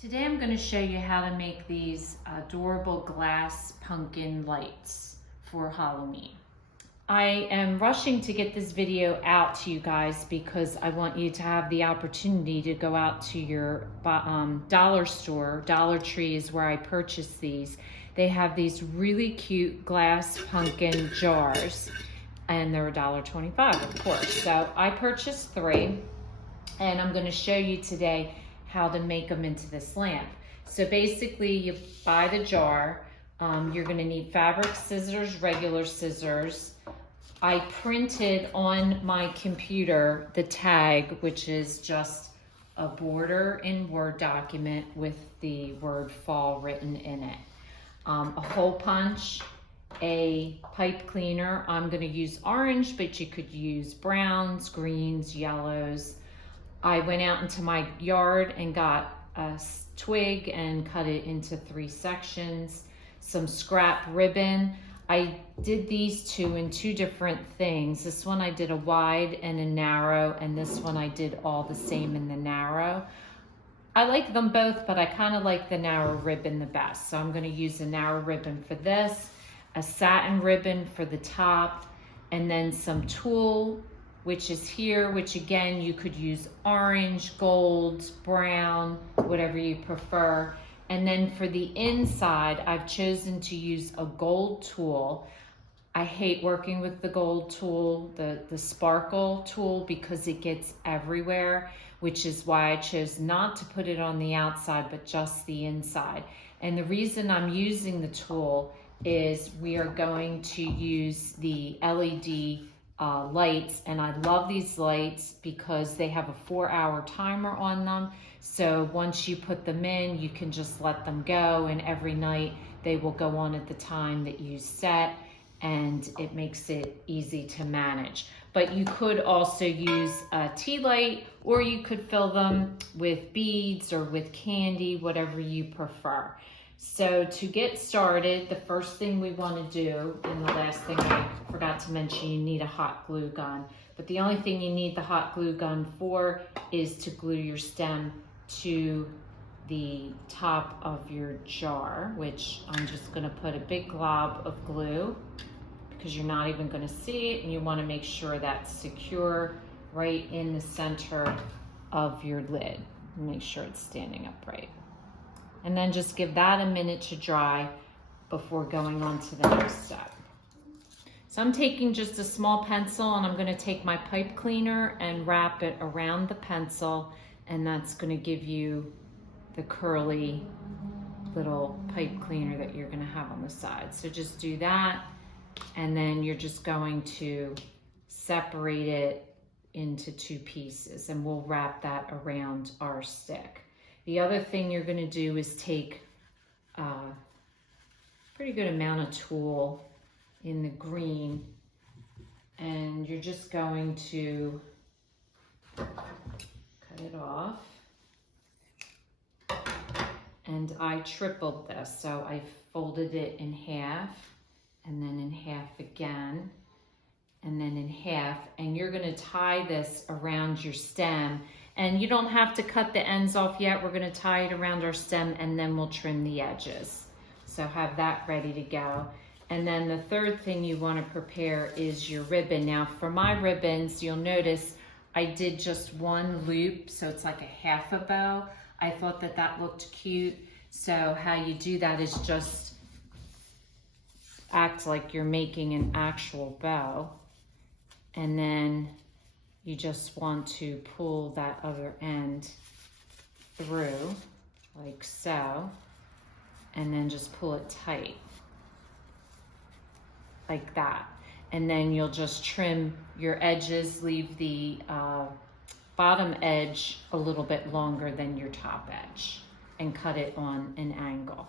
Today I'm going to show you how to make these adorable glass pumpkin lights for Halloween. I am rushing to get this video out to you guys because I want you to have the opportunity to go out to your dollar store. Dollar Tree is where I purchased these. They have these really cute glass pumpkin jars and they're $1.25, of course. So I purchased 3 and I'm going to show you today how to make them into this lamp. So basically you buy the jar, you're gonna need fabric scissors, regular scissors. I printed on my computer the tag, which is just a border in Word document with the word fall written in it. A hole punch, a pipe cleaner. I'm gonna use orange, but you could use browns, greens, yellows. I went out into my yard and got a twig and cut it into 3 sections, some scrap ribbon. I did these 2 in 2 different things. This one I did a wide and a narrow, and this one I did all the same in the narrow. I like them both, but I kind of like the narrow ribbon the best. So I'm going to use a narrow ribbon for this, a satin ribbon for the top, and then some tulle, which is here, which again, you could use orange, gold, brown, whatever you prefer. And then for the inside, I've chosen to use a gold tulle. I hate working with the gold tulle, the sparkle tulle, because it gets everywhere, which is why I chose not to put it on the outside, but just the inside. And the reason I'm using the tulle is we are going to use the LED lights, and I love these lights because they have a 4-hour timer on them. So once you put them in, you can just let them go, and every night they will go on at the time that you set, and it makes it easy to manage. But you could also use a tea light, or you could fill them with beads or with candy, whatever you prefer. So to get started, the first thing we want to do, and the last thing I forgot to mention, you need a hot glue gun. But the only thing you need the hot glue gun for is to glue your stem to the top of your jar, which I'm just going to put a big glob of glue because you're not even going to see it, and you want to make sure that's secure right in the center of your lid. Make sure it's standing upright. And then just give that a minute to dry before going on to the next step. So I'm taking just a small pencil, and I'm going to take my pipe cleaner and wrap it around the pencil, and that's going to give you the curly little pipe cleaner that you're going to have on the side. So just do that, and then you're just going to separate it into 2 pieces, and we'll wrap that around our stick. The other thing you're going to do is take a pretty good amount of tulle in the green, and you're just going to cut it off. And I tripled this, so I folded it in half, and then in half again, and then in half, and you're going to tie this around your stem. And you don't have to cut the ends off yet. We're going to tie it around our stem, and then we'll trim the edges. So have that ready to go. And then the third thing you want to prepare is your ribbon. Now for my ribbons, you'll notice I did just 1 loop, so it's like a half a bow. I thought that that looked cute. So how you do that is just act like you're making an actual bow, and then you just want to pull that other end through like so, and then just pull it tight like that. And then you'll just trim your edges, leave the bottom edge a little bit longer than your top edge, and cut it on an angle.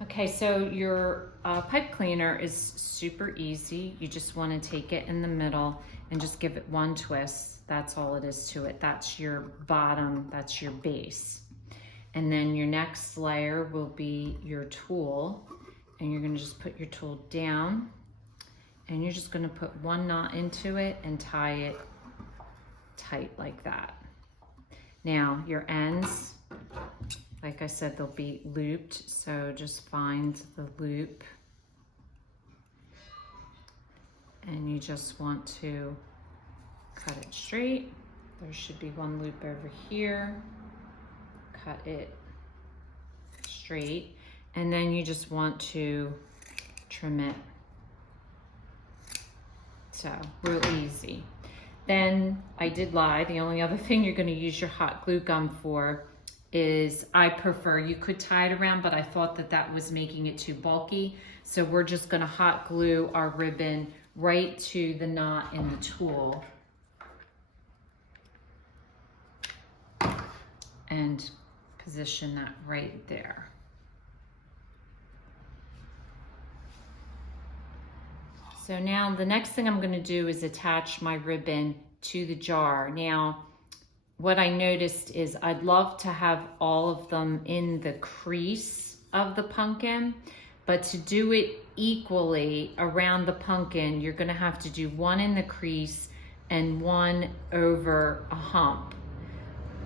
Okay, so your pipe cleaner is super easy. You just want to take it in the middle and just give it 1 twist. That's all it is to it. That's your bottom, that's your base. And then your next layer will be your tulle, and you're going to just put your tulle down, and you're just going to put 1 knot into it and tie it tight like that. Now your ends, like I said, they'll be looped, so just find the loop. And you just want to cut it straight. There should be one loop over here. Cut it straight. And then you just want to trim it. So, real easy. Then, I did lie, the only other thing you're gonna use your hot glue gun for is, I prefer, you could tie it around, but I thought that that was making it too bulky. So we're just gonna hot glue our ribbon right to the knot in the tool. And position that right there. So now the next thing I'm gonna do is attach my ribbon to the jar. Now, what I noticed is I'd love to have all of them in the crease of the pumpkin, but to do it equally around the pumpkin, you're gonna have to do one in the crease and one over a hump.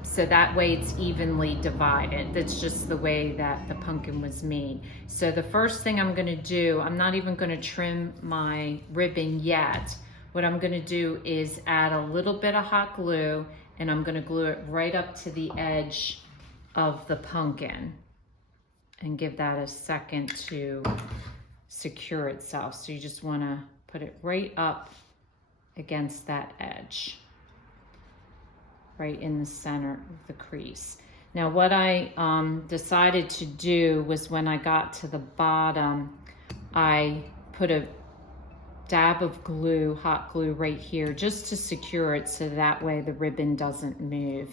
So that way it's evenly divided. That's just the way that the pumpkin was made. So the first thing I'm gonna do, I'm not even gonna trim my ribbon yet. What I'm gonna do is add a little bit of hot glue, and I'm gonna glue it right up to the edge of the pumpkin and give that a second to secure itself. So you just wanna put it right up against that edge, right in the center of the crease. Now what I decided to do was, when I got to the bottom, I put a dab of glue, hot glue right here, just to secure it so that way the ribbon doesn't move.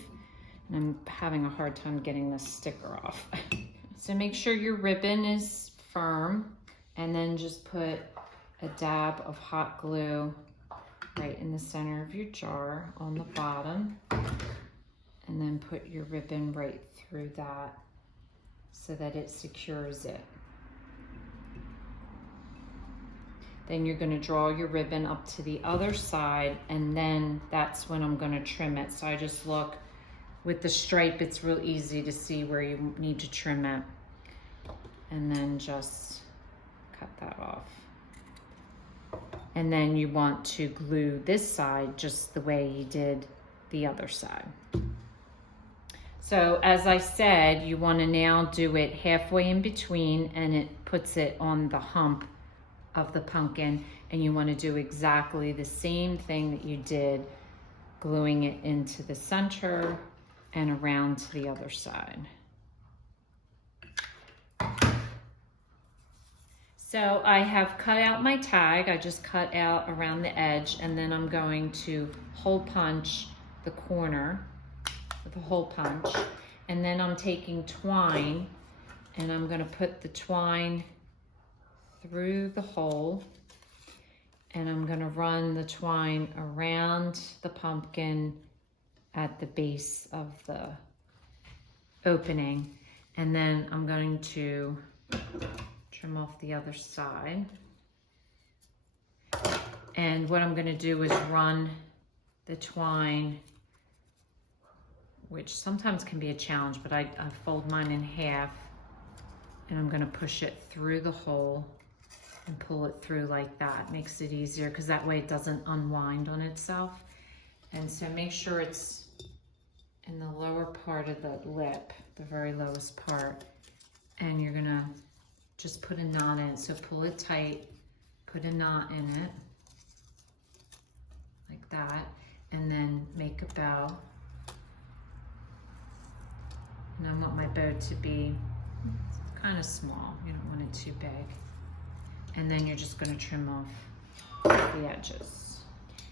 And I'm having a hard time getting this sticker off. So make sure your ribbon is firm, and then just put a dab of hot glue right in the center of your jar on the bottom, and then put your ribbon right through that so that it secures it. Then you're going to draw your ribbon up to the other side, and then that's when I'm going to trim it. So I just look with the stripe, it's real easy to see where you need to trim it, and then just cut that off. And then you want to glue this side just the way you did the other side. So as I said, you want to now do it halfway in between, and it puts it on the hump of the pumpkin, and you want to do exactly the same thing that you did, gluing it into the center and around to the other side. So I have cut out my tag. I just cut out around the edge, and then I'm going to hole punch the corner with a hole punch. And then I'm taking twine, and I'm going to put the twine through the hole, and I'm going to run the twine around the pumpkin at the base of the opening. And then I'm going to trim off the other side. And what I'm going to do is run the twine, which sometimes can be a challenge, but I fold mine in half, and I'm going to push it through the hole and pull it through like that. Makes it easier because that way it doesn't unwind on itself. And so make sure it's in the lower part of the lip, the very lowest part, and you're going to just put a knot in it. So pull it tight, put a knot in it, like that, and then make a bow. And I want my bow to be kind of small. You don't want it too big. And then you're just going to trim off the edges.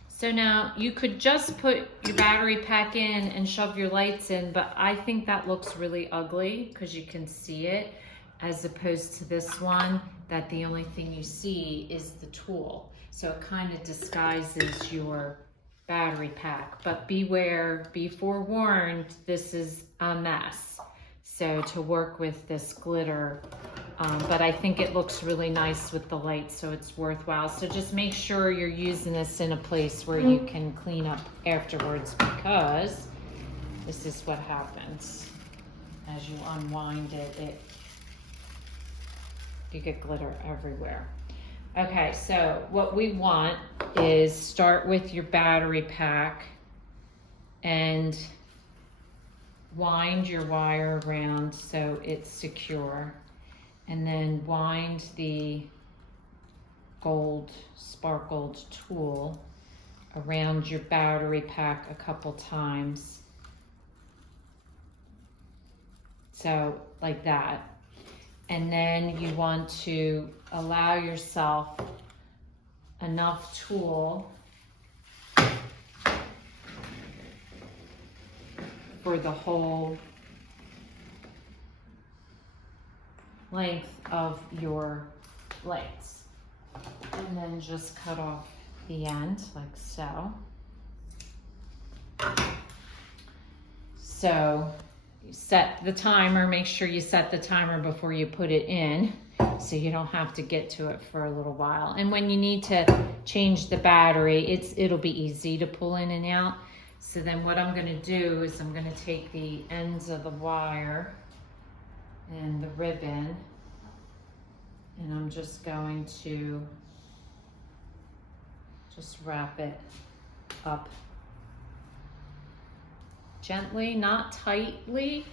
So now you could just put your battery pack in and shove your lights in, but I think that looks really ugly because you can see it, as opposed to this one that the only thing you see is the tool. So it kind of disguises your battery pack, but beware, be forewarned, this is a mess. So to work with this glitter, but I think it looks really nice with the lights, so it's worthwhile. So just make sure you're using this in a place where you can clean up afterwards, because this is what happens. As you unwind it, you get glitter everywhere. Okay, so what we want is start with your battery pack and wind your wire around so it's secure, and then wind the gold sparkled tool around your battery pack a couple times. So like that. And then you want to allow yourself enough tool for the whole length of your lights. And then just cut off the end like so. So you set the timer, make sure you set the timer before you put it in so you don't have to get to it for a little while. And when you need to change the battery, it'll be easy to pull in and out. So then what I'm gonna do is I'm gonna take the ends of the wire and the ribbon, and I'm just going to just wrap it up gently, not tightly,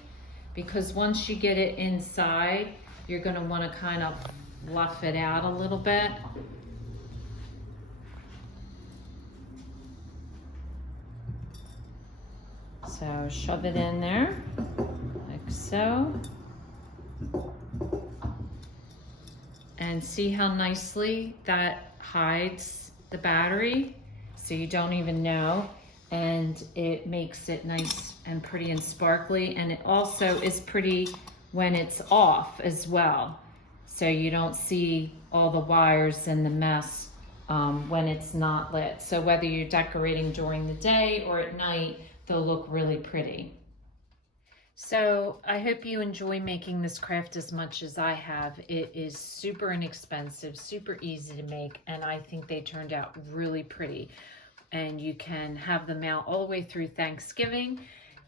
because once you get it inside, you're going to want to kind of fluff it out a little bit. So shove it in there like so. And see how nicely that hides the battery, so you don't even know. And it makes it nice and pretty and sparkly, and it also is pretty when it's off as well, so you don't see all the wires and the mess when it's not lit. So whether you're decorating during the day or at night, they'll look really pretty. So I hope you enjoy making this craft as much as I have. It is super inexpensive, super easy to make, and I think they turned out really pretty. And you can have them out all the way through Thanksgiving,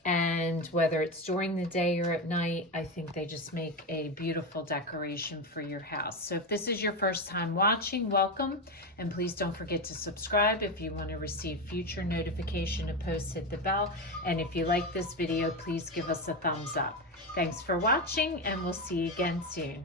and whether it's during the day or at night, I think they just make a beautiful decoration for your house. So if this is your first time watching, welcome, and please don't forget to subscribe if you want to receive future notification of posts. Hit the bell, and if you like this video, please give us a thumbs up. Thanks for watching, and we'll see you again soon.